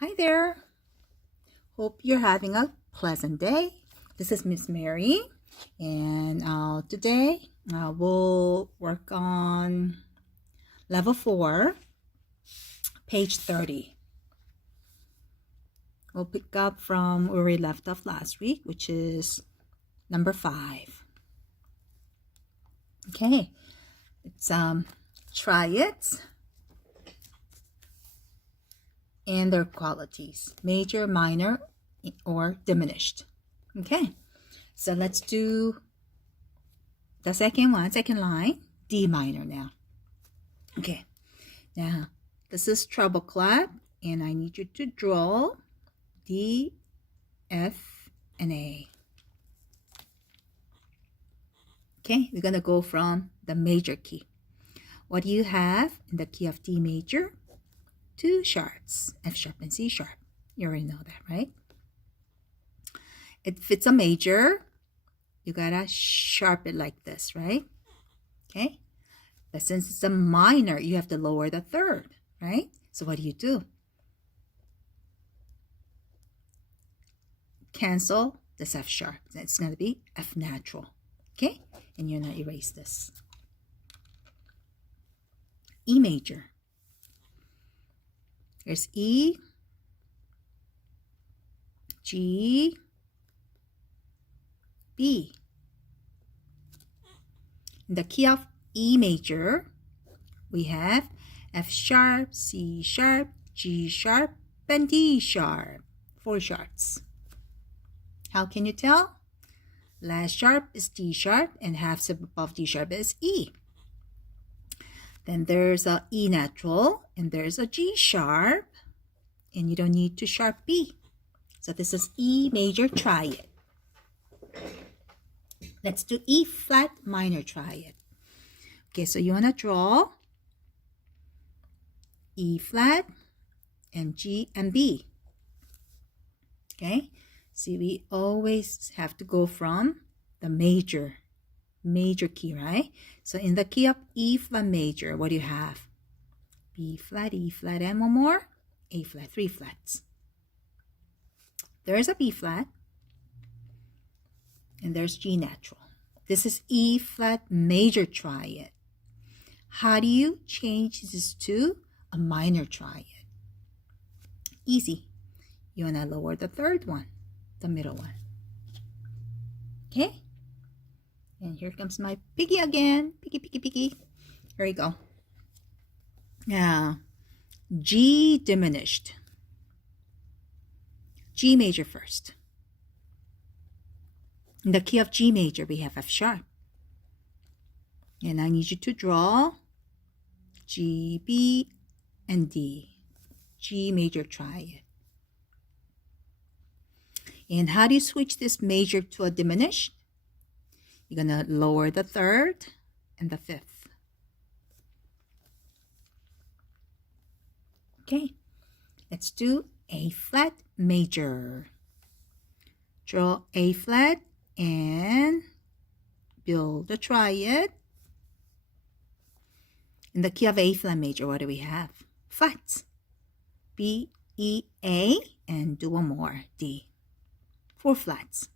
Hi there. Hope you're having a pleasant day. This is Miss Mary, and today we'll work on level 4, page 30. We'll pick up from where we left off last week, which is number 5. Okay, it's triads and their qualities, major, minor, or diminished. Okay, so let's do the second line, D minor now. Okay, now this is treble clef, and I need you to draw D, F, and A. Okay, we're gonna go from the major key. What do you have in the key of D major? 2 sharps, F sharp and C sharp. You already know that, right? If it's a major, you gotta sharp it like this, right? Okay, but since it's a minor, you have to lower the third, right? So what do? Cancel this F sharp. It's gonna be F natural, okay? And you're gonna erase this. E major. There's E, G, B. In the key of E major, we have F sharp, C sharp, G sharp, and D sharp. 4 sharps. How can you tell? Last sharp is D sharp, and half step above D sharp is E. Then there's a E natural, and there's a G sharp, and you don't need to sharp B. So this is E major triad. Let's do E flat minor triad. Okay, so you want to draw E flat and G and B. Okay, see, we always have to go from the major key, right? So in the key of E flat major, what do you have? B flat, E flat, and one more, A flat, 3 flats. There's a B flat, and there's G natural. This is E flat major triad. How do you change this to a minor triad? Easy. You want to lower the third one, the middle one. Okay? And here comes my piggy again. Piggy. Here we go. Now, G diminished. G major first. In the key of G major, we have F sharp. And I need you to draw G, B, and D. G major triad. And how do you switch this major to a diminished? You're going to lower the third and the fifth. Okay, let's do A flat major. Draw A flat and build a triad. In the key of A flat major, what do we have? Flats. B, E, A, and do one more, D. 4 flats.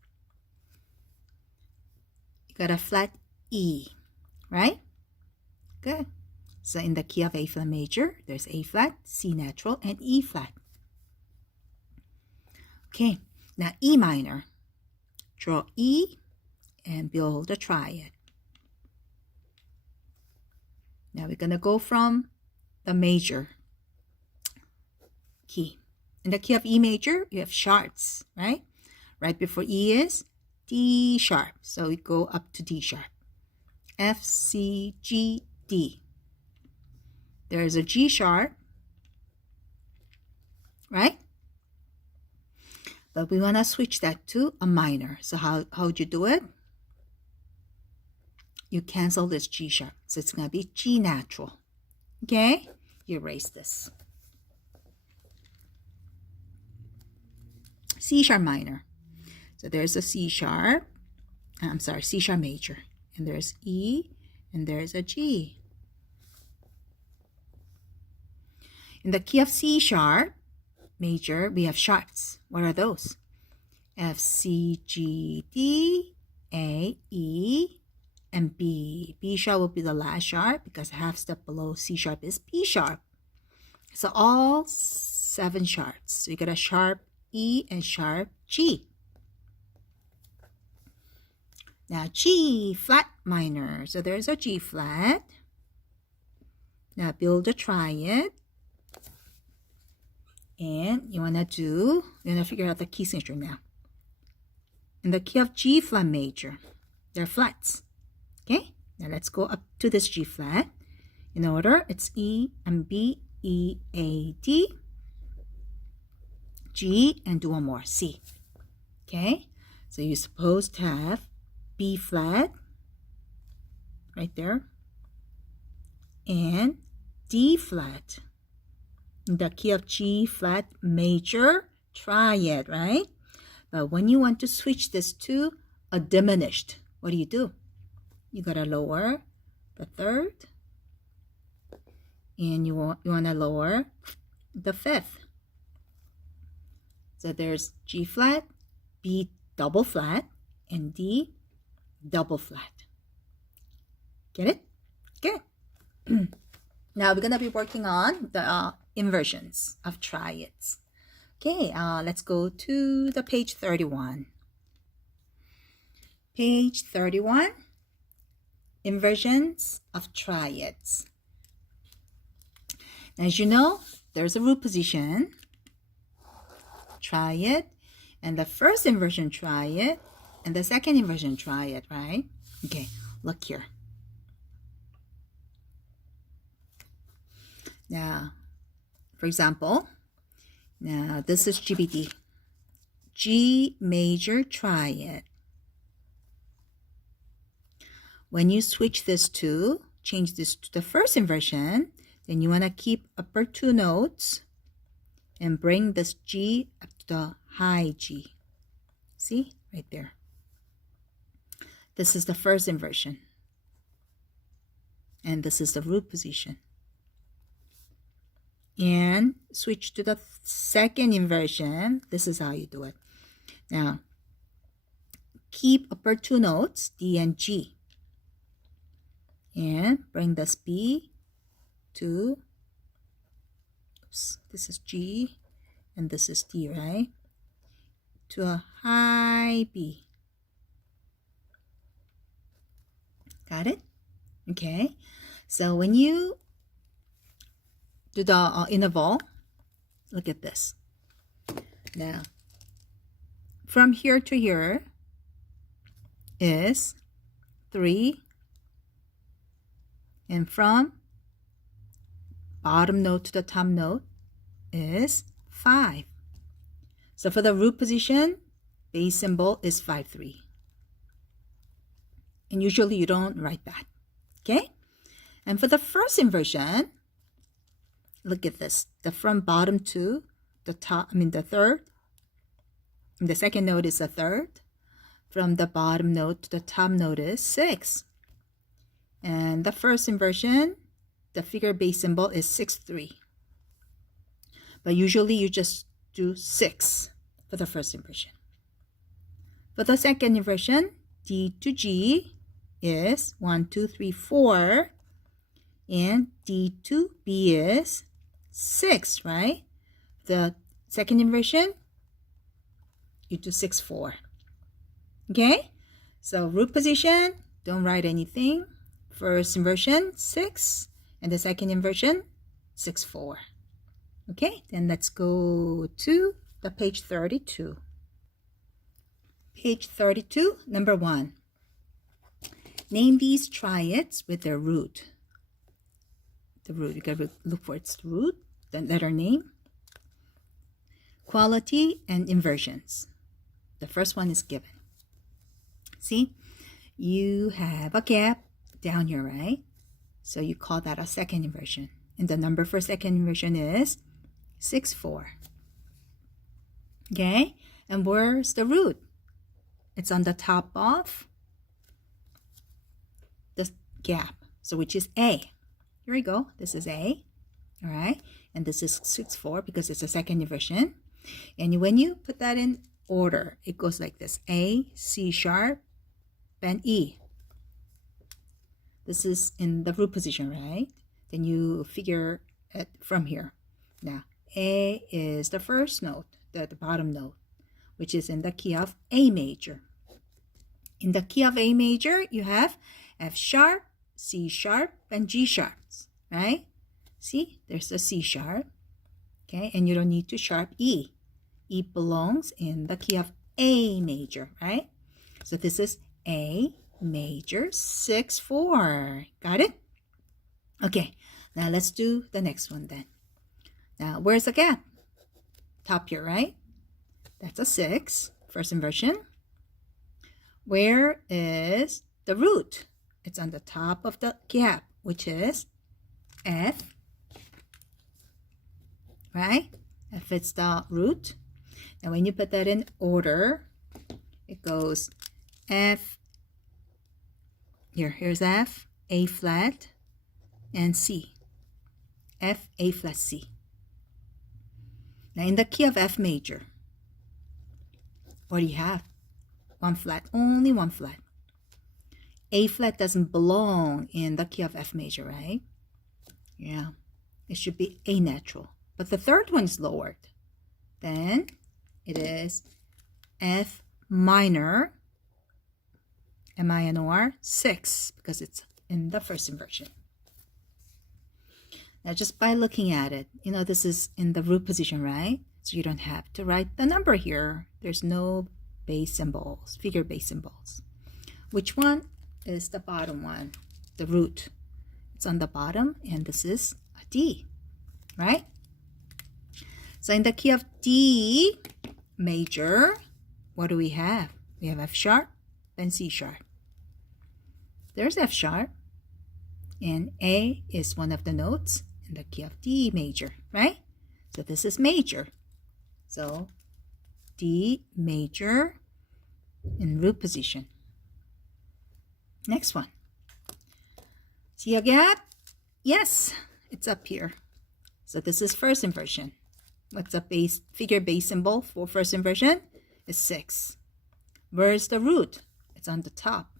You got a flat E, right? Good. So in the key of A flat major, there's A flat, C natural, and E flat. Okay, now E minor. Draw E and build a triad. Now we're going to go from the major key. In the key of E major, you have sharps, right? Right before E is D sharp. So we go up to D sharp. F, C, G, D. There's a G sharp, right? But we want to switch that to a minor. So how would you do it? You cancel this G sharp. So it's going to be G natural. Okay? You erase this. C sharp minor. So there's a C sharp. C sharp major. And there's E, and there's a G. In the key of C sharp major, we have sharps. What are those? F, C, G, D, A, E, and B. B sharp will be the last sharp because half step below C sharp is B sharp. So all 7 sharps. So you got a sharp E and sharp G. Now G flat minor. So there's a G flat. Now build a triad. And you want to figure out the key signature now. In the key of G flat major, they're flats. Okay, now let's go up to this G flat. In order, it's E and B, E, A, D, G, and do one more, C. Okay, so you're supposed to have B flat right there and D flat in the key of G flat major triad, right? But when you want to switch this to a diminished, what do? You gotta lower the third, and you want to lower the fifth. So there's G flat, B double flat, and D double flat. Get it? Good. Now we're gonna be working on the inversions of triads. Okay, let's go to the page 31. Page 31, inversions of triads. As you know, there's a root position triad, and the first inversion triad, and the second inversion triad, right? Okay, look here. Now, for example, now this is GBD, G major triad. When you switch this to, change this to the first inversion, then you want to keep upper 2 notes and bring this G up to the high G. See, right there. This is the first inversion. And this is the root position. And switch to the second inversion. This is how you do it. Now, keep upper 2 notes, D and G. And bring this B to, oops, this is G and this is D, right? To a high B. Got it? Okay. So when you do the interval, look at this. Now, from here to here is 3. And from bottom note to the top note is 5. So for the root position, base symbol is 5, 3. And usually you don't write that. Okay? And for the first inversion, look at this. The from bottom to the top, the third. And the second note is the third. From the bottom note to the top note is 6. And the first inversion, the figure base symbol is 6, 3. But usually you just do 6 for the first inversion. For the second inversion, D to G is 1, 2, 3, 4. And D to B is 6, right? The second inversion, you do 6, 4. Okay? So root position, don't write anything. First inversion, 6. And the second inversion, 6, 4. Okay, then let's go to the page 32. Page 32, number 1. Name these triads with their root. The root, you gotta look for its root, the letter name. Quality and inversions. The first one is given. See, you have a gap down here, right? So you call that a second inversion. And the number for second inversion is 6, 4. Okay? And where's the root? It's on the top of the gap. So which is A. Here we go. This is A. All right? and this is 6/4 because it's a second inversion. And when you put that in order, it goes like this: A, C sharp, and E. This is in the root position, right? Then you figure it from here. Now, A is the first note, the bottom note, which is in the key of A major. In the key of A major, you have F sharp, C sharp, and G sharps, right? See, there's a C sharp, okay? And you don't need to sharp E. E belongs in the key of A major, right? So this is A major 6/4. Got it? Okay, now let's do the next one then. Now, where's the gap? Top here, right? That's a 6, first inversion. Where is the root? It's on the top of the gap, which is F, right? F is the root. Now, when you put that in order, it goes F, here's F, A flat, and C. F, A flat, C. Now, in the key of F major, what do you have? One flat, only one flat. A flat doesn't belong in the key of F major, right? Yeah, it should be A natural. But the third one is lowered. Then it is F minor, M-I-N-O-R, 6, because it's in the first inversion. Now, just by looking at it, you know this is in the root position, right? So you don't have to write the number here. There's no base symbols, figure base symbols. Which one is the bottom one? The root. It's on the bottom, and this is a D, right? So in the key of D major, what do we have? We have F sharp and C sharp. There's F sharp, and A is one of the notes in the key of D major, right? So this is major. So D major in root position. Next one. See a gap? Yes, it's up here. So this is first inversion. What's the base figure base symbol for first inversion? It's 6. Where's the root? It's on the top,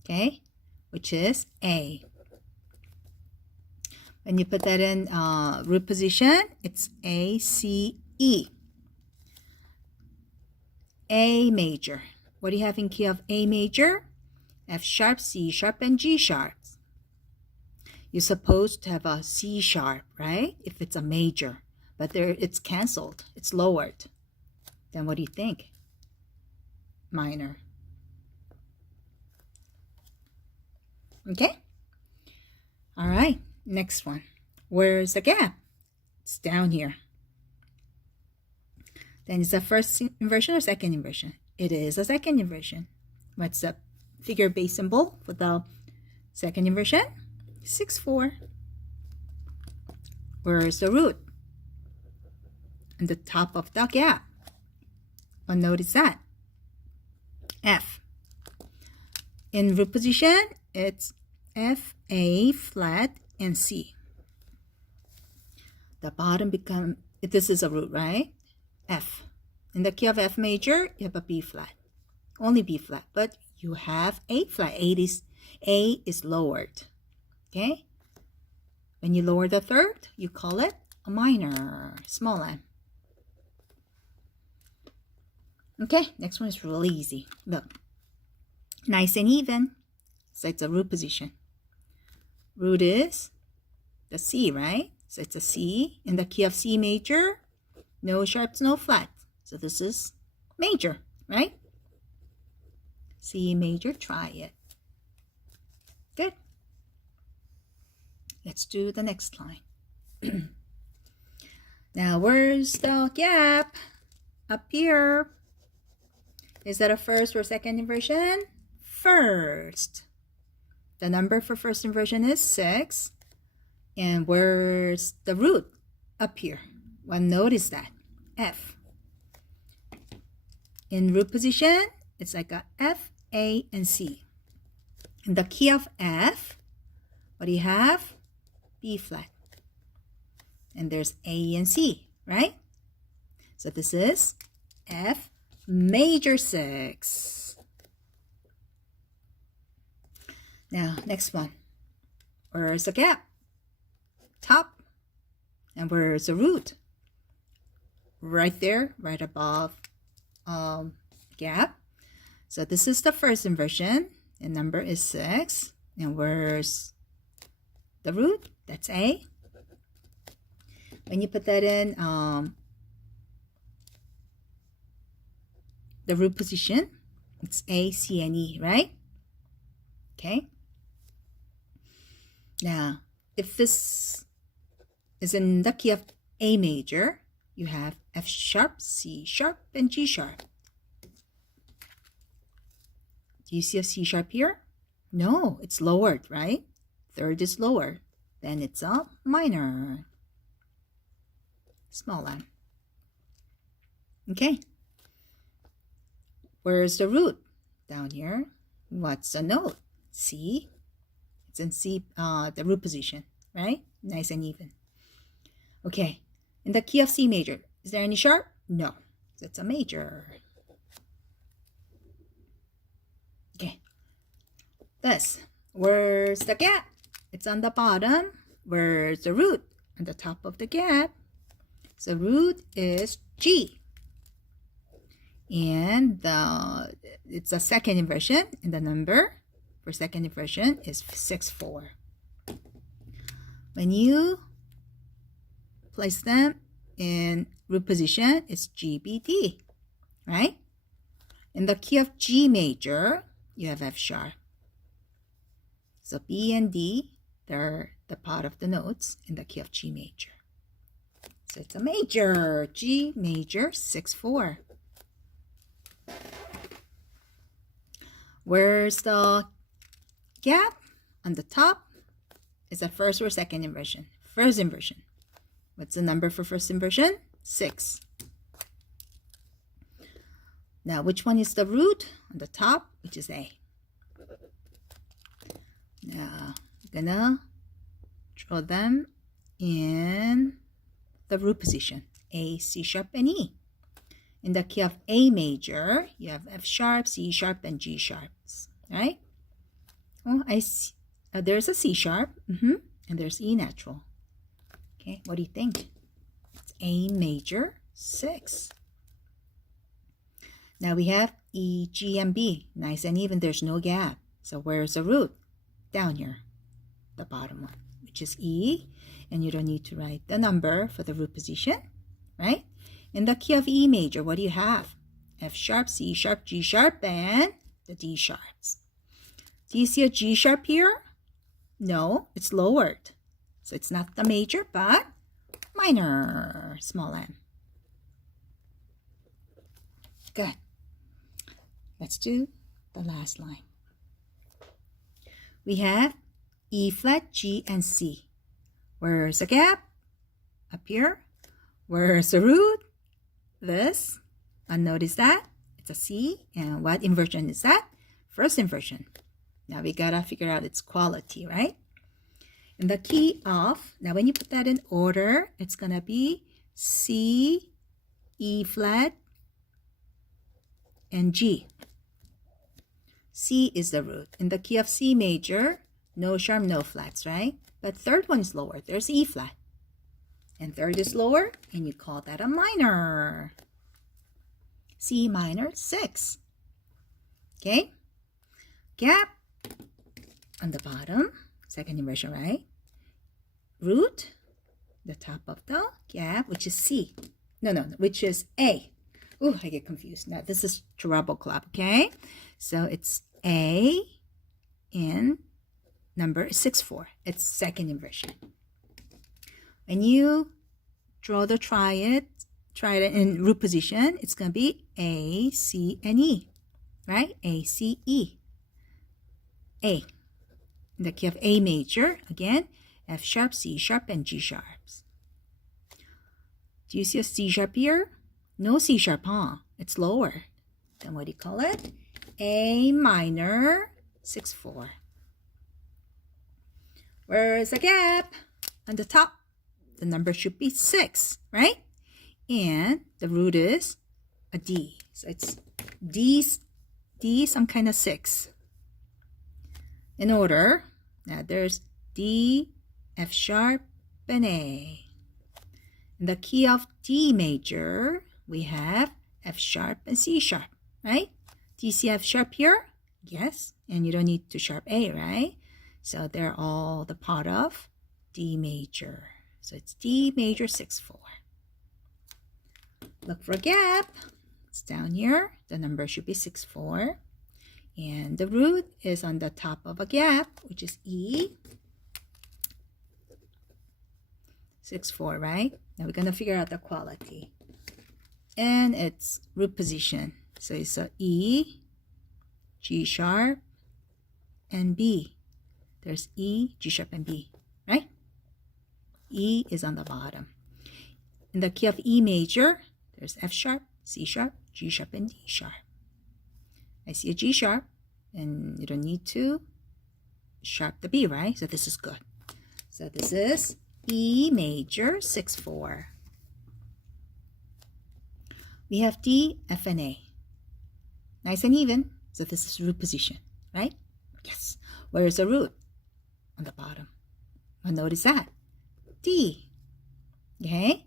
okay, which is A. When you put that in root position, it's A, C, E. A major. What do you have in key of A major? F sharp, C sharp, and G sharps. You're supposed to have a C sharp, right? If it's a major. But there, it's canceled. It's lowered. Then what do you think? Minor. Okay? All right. Next one. Where's the gap? It's down here. Then it's the first inversion or second inversion? It is a second inversion. What's the figure base symbol for the second inversion? 6/4. Where's the root? On the top of the gap. What note is that? F. In root position, it's F, A flat, and C. The bottom become, this is a root, right? F. In the key of F major, you have a B flat. Only B flat, but you have A flat. A is lowered. Okay? When you lower the third, you call it a minor, small m. Okay, next one is really easy. Look, nice and even. So it's a root position. Root is the C, right? So it's a C in the key of C major. No sharps, no flat. So this is major, right? C major, try it. Good. Let's do the next line. Now, where's the gap? Up here. Is that a first or second inversion? First. The number for first inversion is 6. And where's the root? Up here. What note is that? F. In root position, it's like a F, A, and C. In the key of F, what do you have? B flat. and there's A and C, right? So this is F major 6. Now, next one. Where's the gap? Top. And where's the root? Right there, right above gap. So this is the first inversion, and number is 6. And where's the root? That's A. When you put that in the root position, it's A, C, and E, right? Okay. Now, if this is in the key of A major, you have F sharp, C sharp, and G sharp. Do you see a C sharp here? No, it's lowered, right? Third is lower. Then it's a minor. Small M. Okay. Where's the root? Down here. What's the note? C. It's in C, the root position, right? Nice and even. Okay. In the key of C major, is there any sharp? No. It's a major. Okay. This. Where's the gap? It's on the bottom. Where's the root? On the top of the gap. So root is G. And it's a second inversion, and the number for second inversion is 6, 4. When you place them in root position, it's G, B, D, right? In the key of G major, you have F sharp. So B and D, they're the part of the notes in the key of G major. So it's a major, G major 6, 4. Where's the gap? On the top is the first or second inversion. First inversion. What's the number for first inversion? 6. Now, which one is the root? On the top, which is A. Now, I'm gonna draw them in the root position. A, C sharp, and E. In the key of A major, you have F sharp, C sharp, and G sharps, right? Oh, I see. There's a C sharp, and there's E natural. Okay, what do you think? It's A major 6. Now we have E, G, and B. Nice and even, there's no gap. So where's the root? Down here, the bottom one, which is E. And you don't need to write the number for the root position, right? In the key of E major, what do you have? F sharp, C sharp, G sharp, and the D sharps. Do you see a G sharp here? No, it's lowered. So it's not the major, but minor, small m. Good. Let's do the last line. We have E flat, G, and C. Where's the gap? Up here. Where's the root? This. And notice that it's a C. And what inversion is that? First inversion. Now we gotta figure out its quality, right? In the key of, now when you put that in order, it's gonna be C, E flat, and G. C is the root. In the key of C major, no sharp, no flats, right? But third one is lower. There's E flat. And third is lower, and you call that a minor. C minor 6. Okay? Gap on the bottom, second inversion, right? Root, the top of the gap, which is C. No, which is A. Oh, I get confused. Now, this is treble clef, okay? So it's A and number is 6, 4. It's second inversion. When you draw the triad in root position, it's going to be A, C, and E, right? A, C, E. A. In the key of A major, again, F sharp, C sharp, and G sharps. Do you see a C sharp here? No C sharp, huh? It's lower. Then what do you call it? A minor 6, 4. Where's the gap? On the top. the number should be 6, right? And the root is a D. So it's D some kind of 6. In order, now there's D, F sharp, and A. In the key of D major, we have F sharp and C sharp, right? Do you see F sharp here? Yes, and you don't need to sharp A, right? So they're all the part of D major. So it's D major 6-4. Look for a gap. It's down here. The number should be 6-4. And the root is on the top of a gap, which is E. 6-4, right? Now we're going to figure out the quality. And it's root position. So it's a E, G sharp, and B. There's E, G sharp, and B, right? E is on the bottom. In the key of E major, there's F sharp, C sharp, G sharp, and D sharp. I see a G sharp, and you don't need to sharp the B, right? So this is good. So this is E major 6-4. We have D, F, and A. Nice and even. So this is root position, right? Yes. Where is the root? On the bottom. Well, notice that. D. Okay?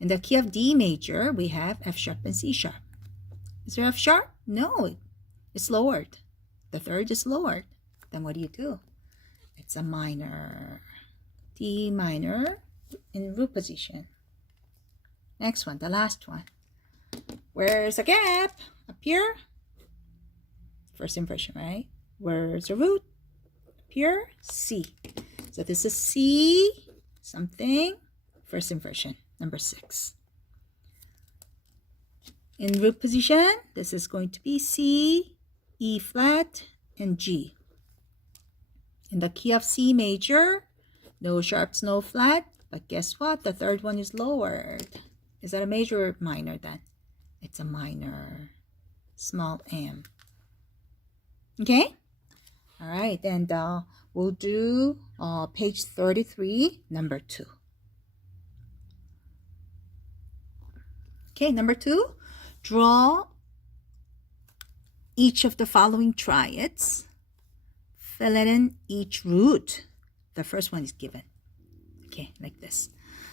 In the key of D major, we have F sharp and C sharp. Is there F sharp? No. It's lowered. The third is lowered. Then what do? It's a minor. D minor in root position. Next one, the last one. Where's the gap? Up here? First inversion, right? Where's the root? Up here? C. So this is C something. First inversion, number 6. In root position, this is going to be C, E flat, and G. In the key of C major, no sharps, no flat. But guess what? The third one is lowered. Is that a major or minor then? It's a minor. Small m. Okay? All right, and we'll do page 33, number 2. Okay, number 2. Draw each of the following triads. Fill in each root. The first one is given. Okay, like this.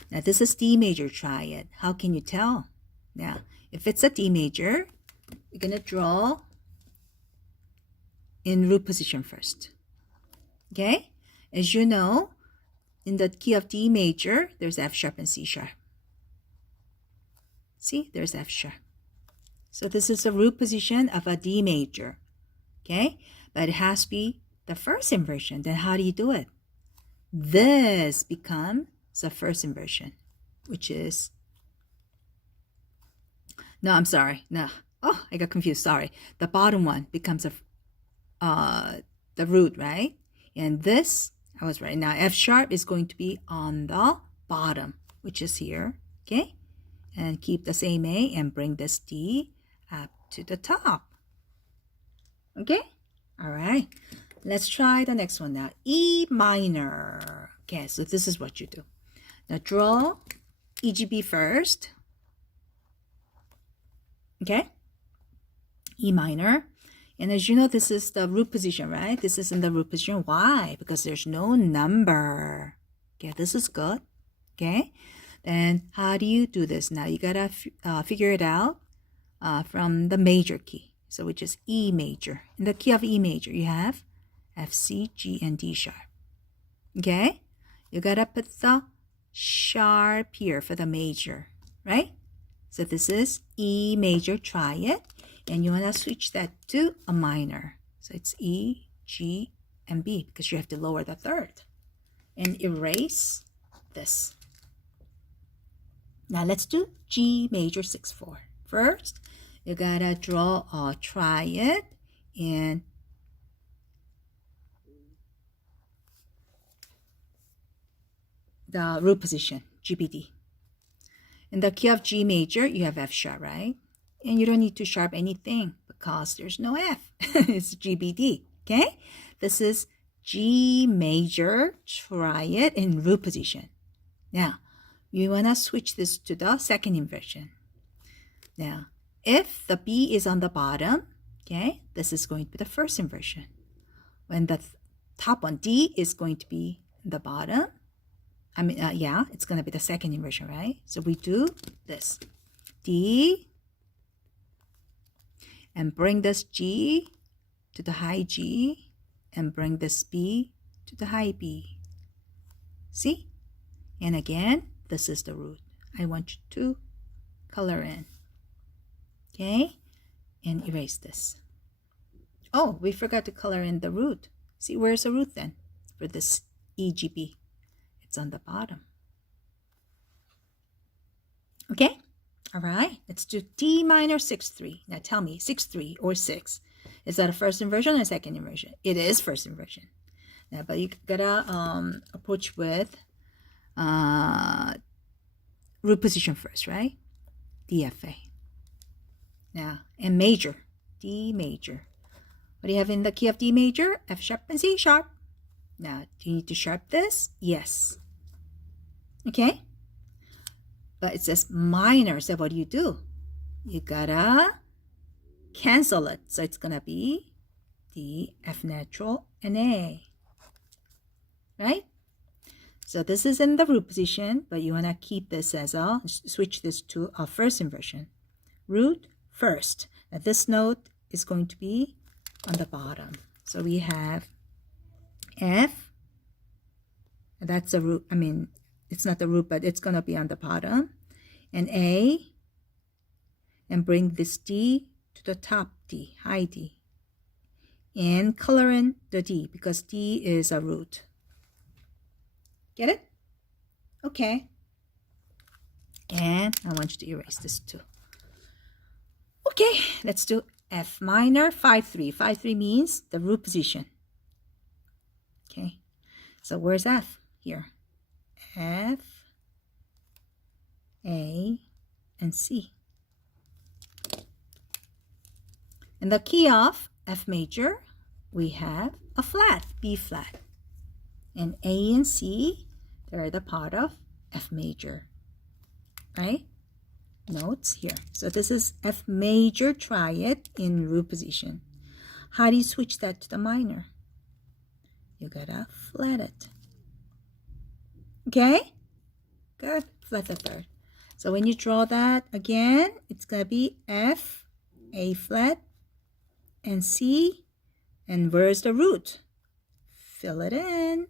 Now, this is D major triad. How can you tell? Now, if it's a D major, you're going to draw in root position first. Okay? As you know, in the key of D major, there's F sharp and C sharp. See, there's F sharp. So this is the root position of a D major. Okay? But it has to be the first inversion. Then how do you do it? This becomes the first inversion, which is, no, I'm sorry. No. Oh, I got confused. Sorry. The bottom one becomes the root, right? And this, I was right. Now F sharp is going to be on the bottom, which is here. Okay? And keep the same A and bring this D up to the top. Okay? All right. Let's try the next one now. E minor. Okay, so this is what you do. Now draw EGB first. Okay? E minor. And as you know, this is the root position, right? This is in the root position. Why? Because there's no number. Okay, this is good. Okay? Then how do you do this? Now you gotta figure it out from the major key. So which is E major. In the key of E major, you have F, C, G, and D sharp. Okay? You gotta put the sharp here for the major, right? So this is E major triad, and you wanna switch that to a minor. So it's E, G, and B, because you have to lower the third. And erase this. Now let's do G major 6-4. First, you gotta draw a triad and the root position, GBD. In the key of G major, you have F sharp, right? And you don't need to sharp anything because there's no F. It's GBD, okay? This is G major triad in root position. Now, we want to switch this to the second inversion. Now, if the B is on the bottom, okay, this is going to be the first inversion. When the top one, D, is going to be the bottom, it's going to be the second inversion, right? So we do this. D, and bring this G to the high G, and bring this B to the high B. See? And again, this is the root. I want you to color in. Okay? And erase this. Oh, we forgot to color in the root. See, where's the root then for this EGB? It's on the bottom. Okay? All right, let's do D minor 6-3. Now tell me, 6-3 or 6. Is that a first inversion or a second inversion? It is first inversion. Now, but you gotta approach with root position first, right? DFA. Now, and major, D major. What do you have in the key of D major? F sharp and C sharp. Now, do you need to sharp this? Yes. Okay? But it says minor, so what do? You gotta cancel it. So it's gonna be D, F natural, and A. Right? So this is in the root position, but you wanna keep this as switch this to a first inversion. Root first. Now this note is going to be on the bottom. So we have F, and that's a root, it's not the root, but it's going to be on the bottom. And A, and bring this D to the top D, high D. And color in the D, because D is a root. Get it? Okay. And I want you to erase this too. Okay, let's do F minor 5-3. 5-3 means the root position. Okay, so where's F? Here. F, A, and C. In the key of F major, we have a flat, B flat. And A and C, they're the part of F major, right? Notes here. So this is F major triad in root position. How do you switch that to the minor? You gotta flat it. Okay? Good. Flat the third. So when you draw that again, it's gonna be F, A flat, and C. And where's the root? Fill it in.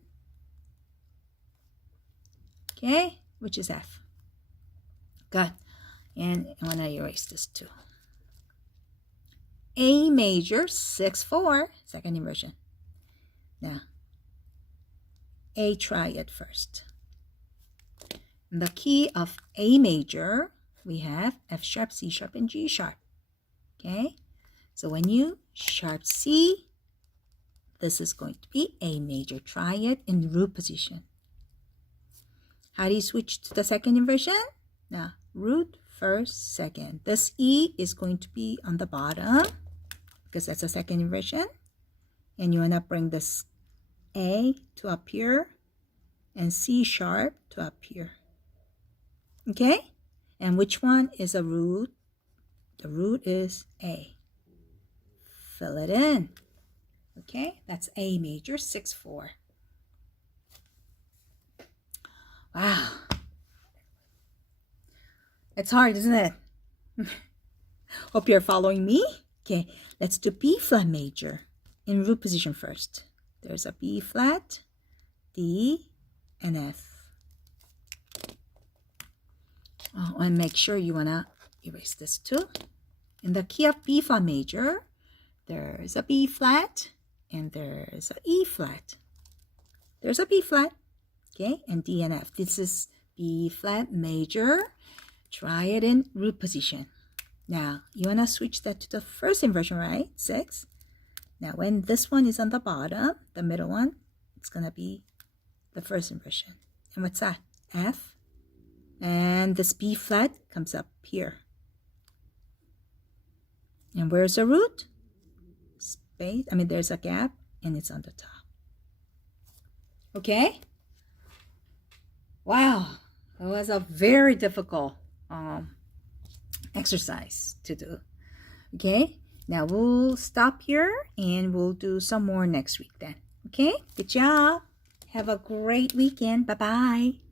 Okay? Which is F. Good. And I want to erase this too. A major 6-4, second inversion. Now, A triad first. In the key of A major, we have F sharp, C sharp, and G sharp. Okay? So when you sharp C, this is going to be A major triad in root position. How do you switch to the second inversion? Now, root first, second. This E is going to be on the bottom because that's a second inversion. And you want to bring this A to up here and C sharp to up here. Okay? And which one is a root? The root is A. Fill it in. Okay? That's A major 6-4. Wow. It's hard, isn't it? Hope you're following me. Okay, let's do B flat major in root position first. There's a B flat, D, and F. Oh, and make sure you wanna erase this too. In the key of B flat major, there's a B flat and there's a E flat. There's a B flat, okay, and D and F. This is B flat major. Try it in root position. Now, you want to switch that to the first inversion, right? 6. Now, when this one is on the bottom, the middle one, it's going to be the first inversion. And what's that? F. And this B flat comes up here. And where's the root? Space. There's a gap, and it's on the top. Okay? Wow. It was a very difficult exercise to do. Okay, now we'll stop here and we'll do some more next week then. Okay, good job. Have a great weekend. Bye-bye.